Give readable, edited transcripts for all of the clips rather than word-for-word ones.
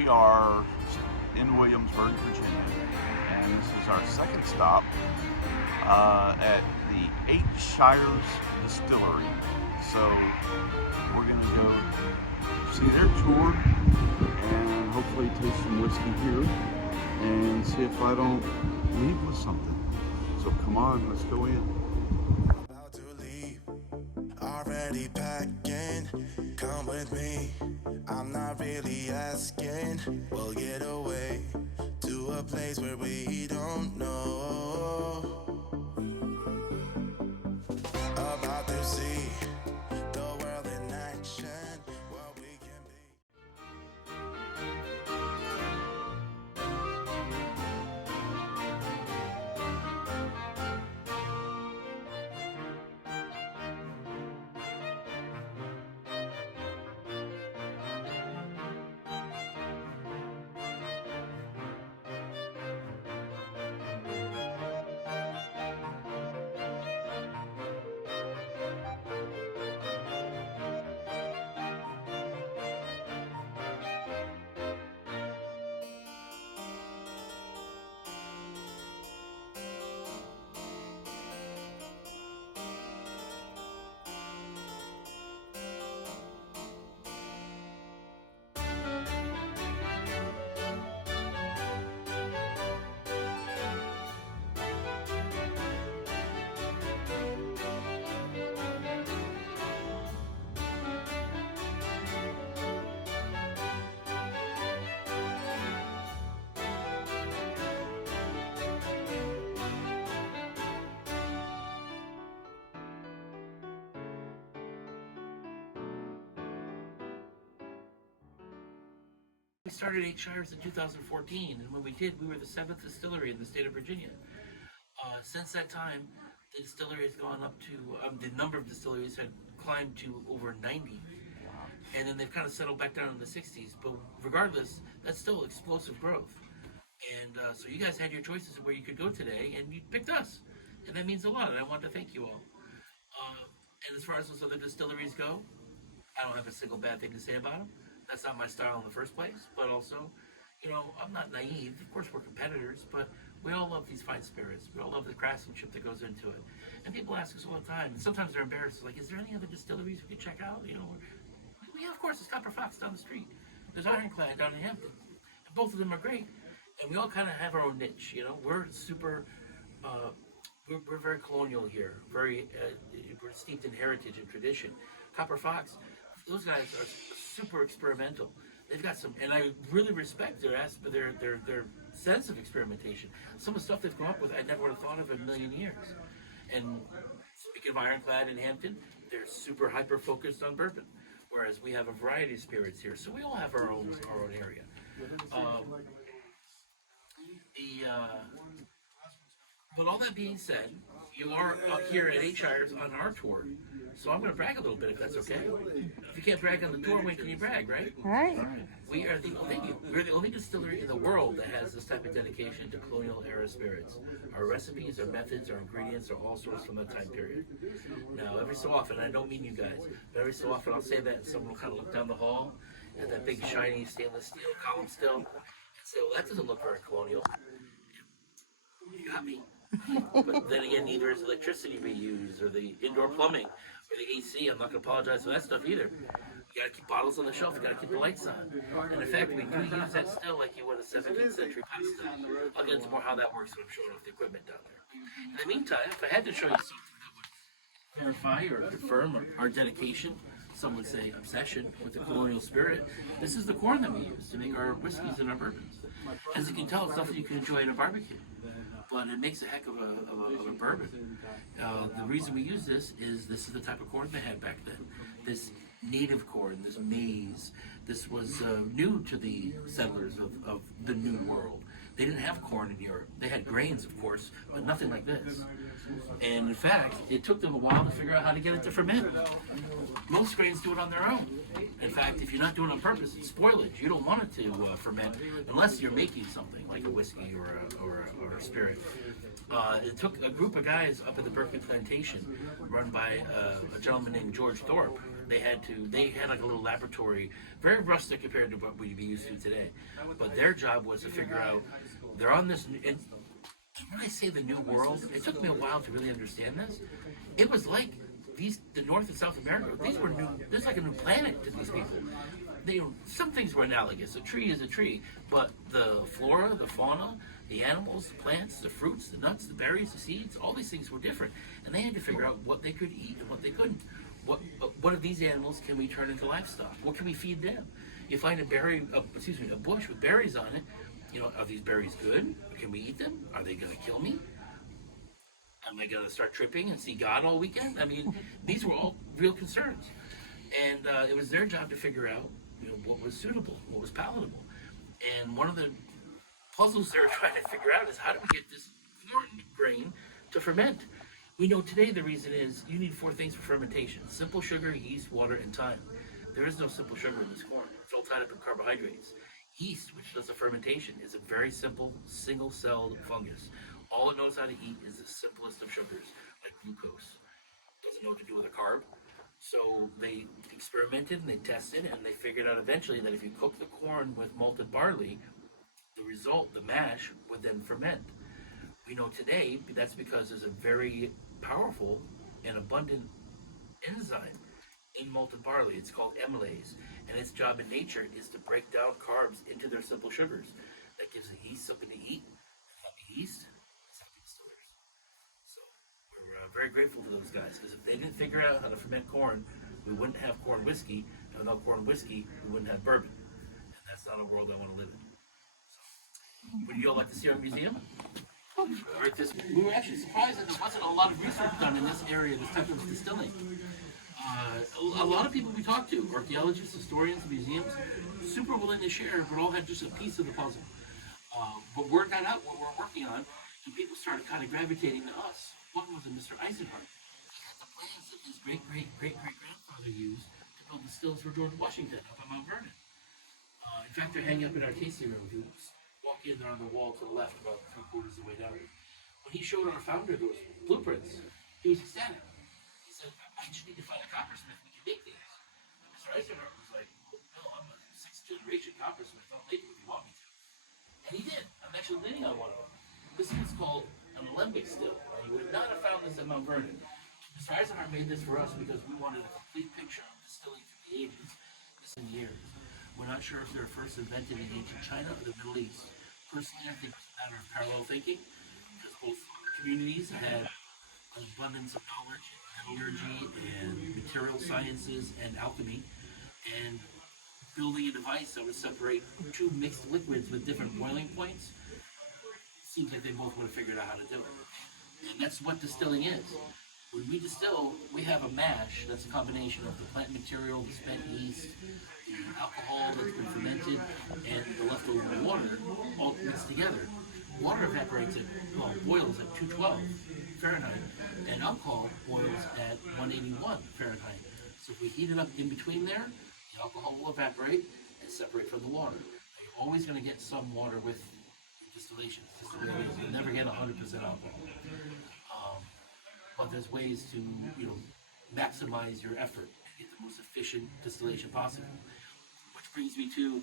we are in Williamsburg, Virginia, and this is our second stop at the Shires Distillery. So we're going to go see their tour and hopefully taste some whiskey here and see if I don't leave with something. So come on, let's go in. About to leave, already packing. Come with me, I'm not really asking. We'll get away to a place where we don't know. About to see the world in action, what we can be. We started 8 Shires in 2014, and when we did, we were the 7th distillery in the state of Virginia. Since that time, the distillery has gone up to, the number of distilleries had climbed to over 90. And then they've kind of settled back down in the 60s. But regardless, that's still explosive growth. And so you guys had your choices of where you could go today, and you picked us. And that means a lot, and I want to thank you all. And as far as those other distilleries go, I don't have a single bad thing to say about them. That's not my style in the first place, but also, you know, I'm not naive. Of course, we're competitors, but we all love these fine spirits. We all love the craftsmanship that goes into it. And people ask us all the time, and sometimes they're embarrassed, like, is there any other distilleries we could check out? You know, yeah, of course, it's Copper Fox down the street. There's Ironclad down in Hampton. And both of them are great. And we all kind of have our own niche, you know. We're super, we're very colonial here. We're steeped in heritage and tradition. Copper Fox, those guys are super experimental. They've got some, and I really respect their sense of experimentation. Some of the stuff they've come up with, I never would have thought of in a million years. And speaking of Ironclad in Hampton, they're super hyper focused on bourbon, whereas we have a variety of spirits here. So we all have our own area. But all that being said, you are up here at 8 Shires on our tour. So I'm going to brag a little bit, if that's okay. If you can't brag on the tour, when can you brag, right? All right. We are we're the only distillery in the world that has this type of dedication to colonial era spirits. Our recipes, our methods, our ingredients are all sourced from that time period. Now, every so often, I don't mean you guys, but every so often I'll say that and someone will kind of look down the hall at that big shiny stainless steel column still and say, well, that doesn't look very colonial. You got me. But then again, neither is electricity we use or the indoor plumbing or the AC. I'm not going to apologize for that stuff either. You got to keep bottles on the shelf. You got to keep the lights on. And in fact, we do use that still like you would a 17th century pasta. I'll get into more how that works when I'm showing off the equipment down there. In the meantime, if I had to show you something that would verify or confirm our dedication, some would say obsession, with the colonial spirit, this is the corn that we use to make our whiskeys and our bourbons. As you can tell, it's stuff that you can enjoy at a barbecue. But it makes a heck of a bourbon. The reason we use this is the type of corn they had back then. This native corn, this maize, this was new to the settlers of the New World. They didn't have corn in Europe. They had grains, of course, but nothing like this. And in fact, it took them a while to figure out how to get it to ferment. Most grains do it on their own. In fact, if you're not doing it on purpose, it's spoilage. You don't want it to ferment unless you're making something like a whiskey or a spirit. It took a group of guys up at the Berkeley Plantation, run by a gentleman named George Thorpe, They had like a little laboratory, very rustic compared to what we'd be used to today. But their job was to figure out, they're on this, and when I say the new world, it took me a while to really understand this. It was like the North and South America, these were new, this is like a new planet to these people. Some things were analogous. A tree is a tree, but the flora, the fauna, the animals, the plants, the fruits, the nuts, the berries, the seeds, all these things were different. And they had to figure out what they could eat and what they couldn't. What of these animals can we turn into livestock? What can we feed them? You find a bush with berries on it. Are these berries good? Can we eat them? Are they going to kill me? Am I going to start tripping and see God all weekend? I mean, these were all real concerns. And it was their job to figure out, what was suitable, what was palatable. And one of the puzzles they were trying to figure out is, how do we get this corn grain to ferment? We know today the reason is you need 4 things for fermentation: simple sugar, yeast, water, and time. There is no simple sugar in this corn. It's all tied up in carbohydrates. Yeast, which does the fermentation, is a very simple, single-celled fungus. All it knows how to eat is the simplest of sugars, like glucose. It doesn't know what to do with a carb. So they experimented and they tested, and they figured out eventually that if you cook the corn with malted barley, the result, the mash, would then ferment. We know today that's because there's a very powerful and abundant enzyme in malted barley. It's called amylase, and its job in nature is to break down carbs into their simple sugars. That gives the yeast something to eat. Happy yeast, happy distillers. So we're very grateful for those guys, because if they didn't figure out how to ferment corn, we wouldn't have corn whiskey, and without corn whiskey, we wouldn't have bourbon. And that's not a world I want to live in. So, would you all like to see our museum? We were actually surprised that there wasn't a lot of research done in this area, this type of distilling. A lot of people we talked to, archaeologists, historians, museums, super willing to share, but all had just a piece of the puzzle. But word got out what we're working on, and people started kind of gravitating to us. One was a Mr. Eisenhart. He had the plans that his great-great-great-great-grandfather used to build the stills for George Washington up on Mount Vernon. In fact, they're hanging up in our tasting room. If you walk in, they're on the wall to the left, about 3/4 of the way down. When he showed our founder those blueprints, he was ecstatic. He said, "I just need to find a coppersmith. We can make these." Mr. Eisenhart was like, "No, I'm a 6th-generation coppersmith. I'll make them if you want me to." And he did. I'm actually leaning on one of them. This is called an alembic still. You would not have found this at Mount Vernon. Mr. Eisenhart made this for us because we wanted a complete picture of distilling through the ages. This in years. We're not sure if they were first invented in ancient China or the Middle East. Personally, I think it's a matter of parallel thinking, because both communities had an abundance of knowledge in metallurgy and material sciences and alchemy, and building a device that would separate 2 mixed liquids with different boiling points. Seems like they both would have figured out how to do it. And that's what distilling is. When we distill, we have a mash that's a combination of the plant material, the spent yeast, the alcohol that's been fermented, and the leftover water all mixed together. Water evaporates boils at 212 Fahrenheit, and alcohol boils at 181 Fahrenheit. So if we heat it up in between there, the alcohol will evaporate and separate from the water. Now, you're always going to get some water with distillation. You'll never get 100% alcohol. But there's ways to, maximize your effort and get the most efficient distillation possible. Which brings me to,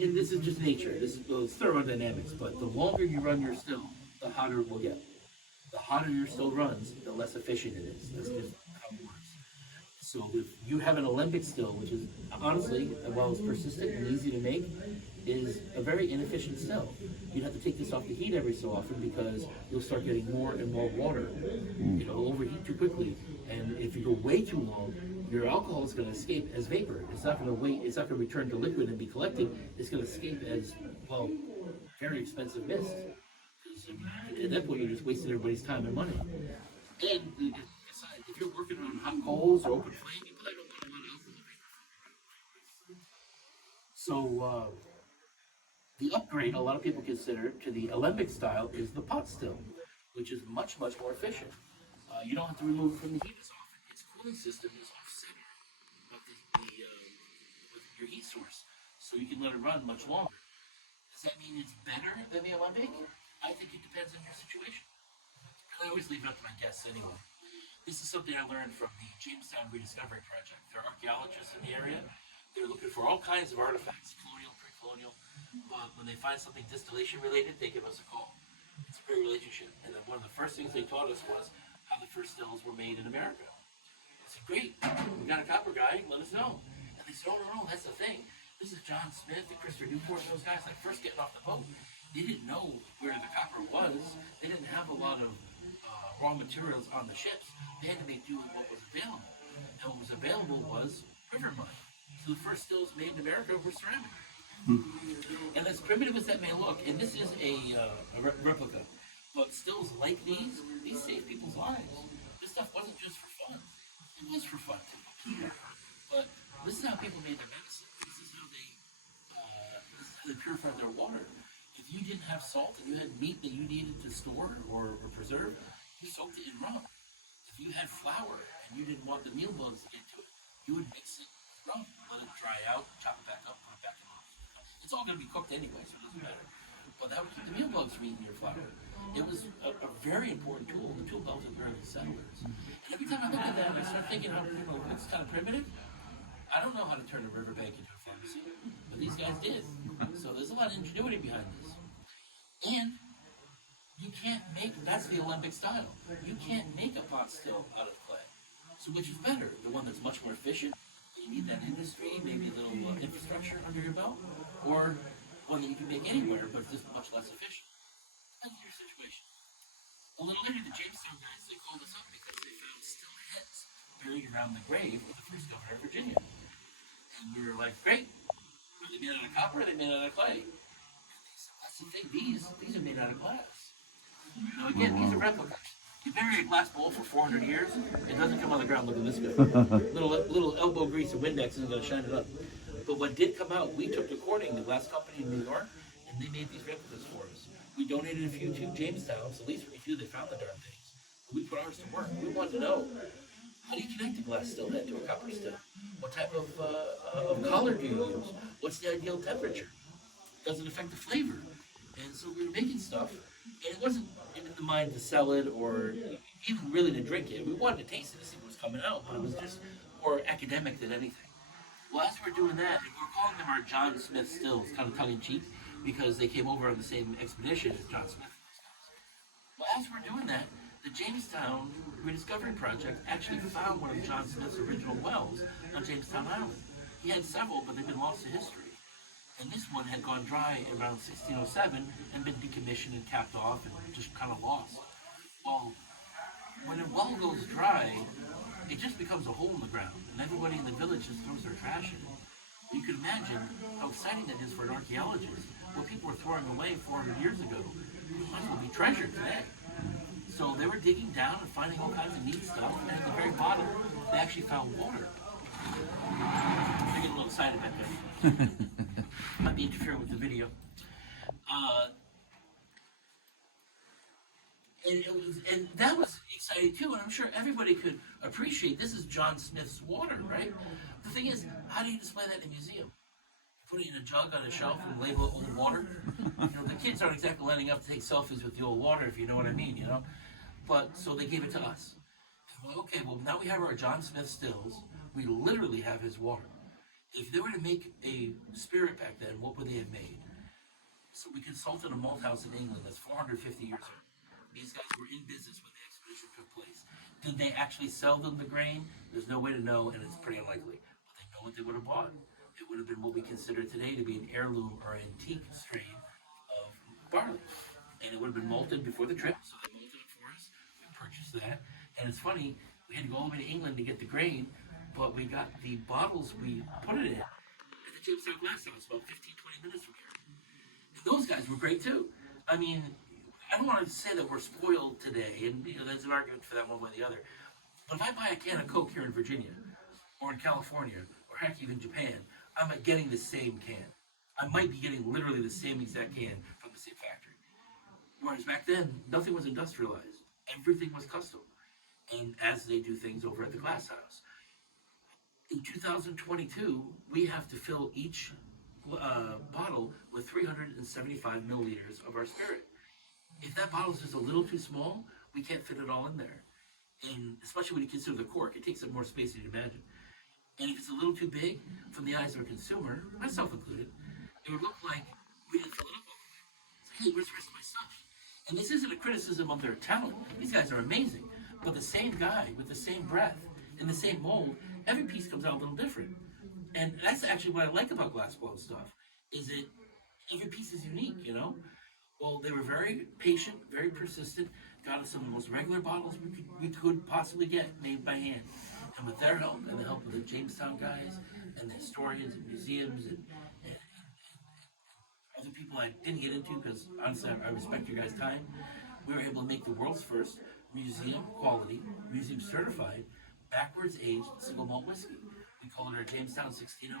and this is just nature, this is thermodynamics, but the longer you run your still, the hotter it will get. The hotter your still runs, the less efficient it is. That's just how it works. So if you have an alembic still, which is honestly, while it's persistent and easy to make, is a very inefficient still. You'd have to take this off the heat every so often because you'll start getting more and more water. It'll overheat too quickly. And if you go way too long, your alcohol is going to escape as vapor. It's not going to wait, it's not going to return to liquid and be collected. It's going to escape as, very expensive mist. At that point, you're just wasting everybody's time and money. And besides, if you're working on hot coals or open flame, you probably don't want a lot of alcohol. So, the upgrade a lot of people consider to the alembic style is the pot still, which is much, much more efficient. You don't have to remove it from the heat as often. Its cooling system is off-center of with your heat source, so you can let it run much longer. Does that mean it's better than the alembic? I think it depends on your situation. I always leave it up to my guests anyway. This is something I learned from the Jamestown Rediscovery Project. There are archaeologists in the area. They're looking for all kinds of artifacts, colonial, pre-colonial. But when they find something distillation related, they give us a call. It's a great relationship. And then one of the first things they taught us was how the first stills were made in America. I said, great, we got a copper guy, let us know. And they said, oh, no, that's the thing. This is John Smith and Christopher Newport and those guys, like first getting off the boat. They didn't know where the copper was. They didn't have a lot of raw materials on the ships. They had to make do with what was available. And what was available was river mud. So the first stills made in America were ceramic. And as primitive as that may look, and this is a replica, but stills like these save people's lives. This stuff wasn't just for fun. It was for fun too. But this is how people made their medicine. This is how they purified their water. If you didn't have salt and you had meat that you needed to store or preserve, you soaked it in rum. If you had flour and you didn't want the meal bugs to get to it, you would mix it with rum, let it dry out, chop it back up, put it back in. It's all going to be cooked anyway, so it doesn't matter. But that would keep the meal bugs from eating your flour. It was a very important tool. The tool belt of the early settlers. And every time I look at that, I start thinking, it's kind of primitive. I don't know how to turn a riverbank into a pharmacy, but these guys did. So there's a lot of ingenuity behind this. And you can't make, that's the Olympic style. You can't make a pot still out of clay. So which is better? The one that's much more efficient? You need that industry, maybe a little infrastructure under your belt, or one that you can make anywhere, but just much less efficient. That's your situation. A little later, the Jamestown guys, they called us up because they found still heads buried around the grave of the first governor of Virginia. And we were like, great. Are they made out of copper? Are they made out of clay? And they said, that's the thing. These are made out of glass. Now again, these are replicas. You bury a glass bowl for 400 years, it doesn't come on the ground looking this good. little elbow grease and Windex isn't going to shine it up. But what did come out, we took to Corning, the glass company in New York, and they made these replicas for us. We donated a few to Jamestown, so at least we feel they found the darn things. But we put ours to work. We wanted to know, how do you connect a glass still head to a copper still? What type of collar do you use? What's the ideal temperature? Does it affect the flavor? And so we were making stuff, and it wasn't in the mind to sell it or even really to drink it. We wanted to taste it to see what was coming out, but it was just more academic than anything. Well, as we were doing that, and we were calling them our John Smith stills, kind of tongue-in-cheek, because they came over on the same expedition as John Smith. Well, as we're doing that, the Jamestown Rediscovery Project actually found one of John Smith's original wells on Jamestown Island. He had several, but they've been lost to history. And this one had gone dry around 1607 and been decommissioned and capped off and just kind of lost. Well, when a well goes dry, it just becomes a hole in the ground, and everybody in the village just throws their trash in it. You can imagine how exciting that is for an archaeologist. What people were throwing away 400 years ago might as well be treasured today. So they were digging down and finding all kinds of neat stuff, and at the very bottom, they actually found water. I get a little excited back there. Might be interfering with the video. And that was exciting too, and I'm sure everybody could appreciate this is John Smith's water, right? The thing is, how do you display that in a museum? You put it in a jug on a shelf and label it old water? The kids aren't exactly lining up to take selfies with the old water, if you know what I mean, But, so they gave it to us. Well, okay, well, now we have our John Smith stills. We literally have his water. If they were to make a spirit back then, what would they have made? So we consulted a malt house in England that's 450 years old. These guys were in business when the expedition took place. Did they actually sell them the grain? There's no way to know, and it's pretty unlikely. But they know what they would have bought. It would have been what we consider today to be an heirloom or antique strain of barley. And it would have been malted before the trip, so they malted it for us. We purchased that. And it's funny, we had to go all the way to England to get the grain, but we got the bottles we put it in at the Jamestown Glass House, about 15-20 minutes from here. And those guys were great too. I mean, I don't want to say that we're spoiled today, and there's an argument for that one way or the other. But if I buy a can of Coke here in Virginia, or in California, or heck, even Japan, I'm not getting the same can. I might be getting literally the same exact can from the same factory. Whereas back then, nothing was industrialized. Everything was custom. And as they do things over at the Glass House. In 2022, we have to fill each bottle with 375 milliliters of our spirit. If that bottle is just a little too small, we can't fit it all in there. And especially when you consider the cork, it takes up more space than you'd imagine. And if it's a little too big from the eyes of a consumer, myself included, it would look like we had filled it up. Hey, where's the rest of my stuff? And this isn't a criticism of their talent. These guys are amazing. But the same guy with the same breath in the same mold, every piece comes out a little different. And that's actually what I like about glass blown stuff, is that every piece is unique, you know? Well, they were very patient, very persistent, got us some of the most regular bottles we could possibly get made by hand. And with their help and the help of the Jamestown guys and the historians and museums and other people I didn't get into because honestly I respect your guys' time, we were able to make the world's first museum quality, museum certified, backwards aged single malt whiskey. We call it our Jamestown 1608.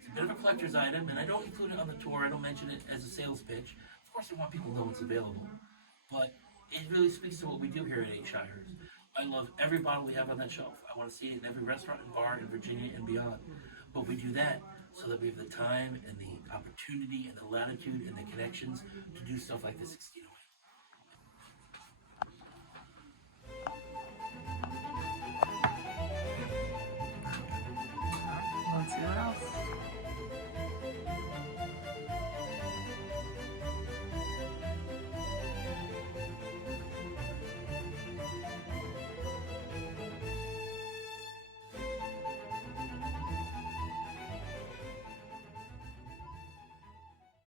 It's a bit of a collector's item, and I don't include it on the tour. I don't mention it as a sales pitch. Of course, I want people to know it's available, but it really speaks to what we do here at 8 Shires. I love every bottle we have on that shelf. I want to see it in every restaurant and bar in Virginia and beyond. But we do that so that we have the time and the opportunity and the latitude and the connections to do stuff like the 1608.